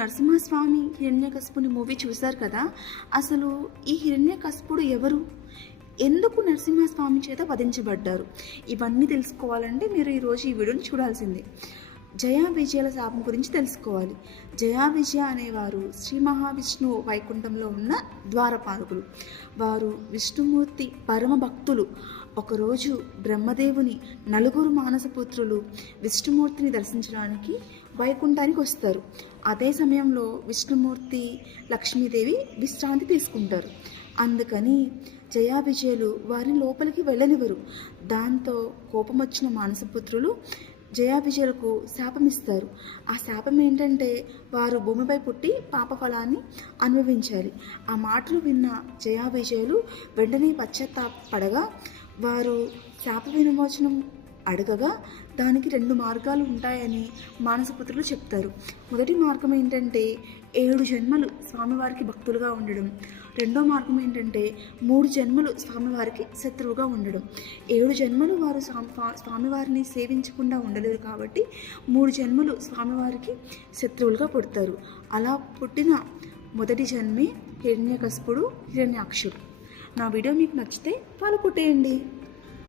Narasimhaswamy హిరణ్యకశిపుని movie చూశారు కదా. అసలు ఈ హిరణ్యకశిపుడు ఎవరు, ఎందుకు నరసింహస్వామి చేత వధించబడ్డారు, ఇవన్నీ తెలుసుకోవాలంటే మీరు ఈరోజు ఈ వీడియోని చూడాల్సిందే. జయా విజయాల శాపం గురించి తెలుసుకోవాలి. జయా విజయ అనేవారు శ్రీ మహావిష్ణువు వైకుంఠంలో ఉన్న ద్వారపాలకులు. వారు విష్ణుమూర్తి పరమ భక్తులు. ఒకరోజు బ్రహ్మదేవుని నలుగురు మానసపుత్రులు విష్ణుమూర్తిని దర్శించడానికి వైకుంఠానికి వస్తారు. అదే సమయంలో విష్ణుమూర్తి లక్ష్మీదేవి విశ్రాంతి తీసుకుంటారు. అందుకని జయా విజయులు వారిని లోపలికి వెళ్ళనివ్వరు. దాంతో కోపం వచ్చిన మానసపుత్రులు జయా విజయులకు శాపమిస్తారు. ఆ శాపం ఏంటంటే వారు భూమిపై పుట్టి పాపఫలాన్ని అనుభవించాలి. ఆ మాటలు విన్న జయా విజయులు వెంటనే పశ్చాత్తాపడగా వారు శాప విమోచనం అడగగా దానికి 2 మార్గాలు ఉంటాయని మానసపుత్రులు చెప్తారు. మొదటి మార్గం ఏంటంటే 7 జన్మలు స్వామివారికి భక్తులుగా ఉండడం. రెండో మార్గం ఏంటంటే 3 జన్మలు స్వామివారికి శత్రువుగా ఉండడం. 7 జన్మలు వారు స్వామివారిని సేవించకుండా ఉండలేరు కాబట్టి 3 జన్మలు స్వామివారికి శత్రువులుగా పుడతారు. అలా పుట్టిన మొదటి జన్మే హిరణ్యకశిపుడు, హిరణ్యాక్షుడు. నా వీడియో మీకు నచ్చితే ఫాలో కొట్టేయండి.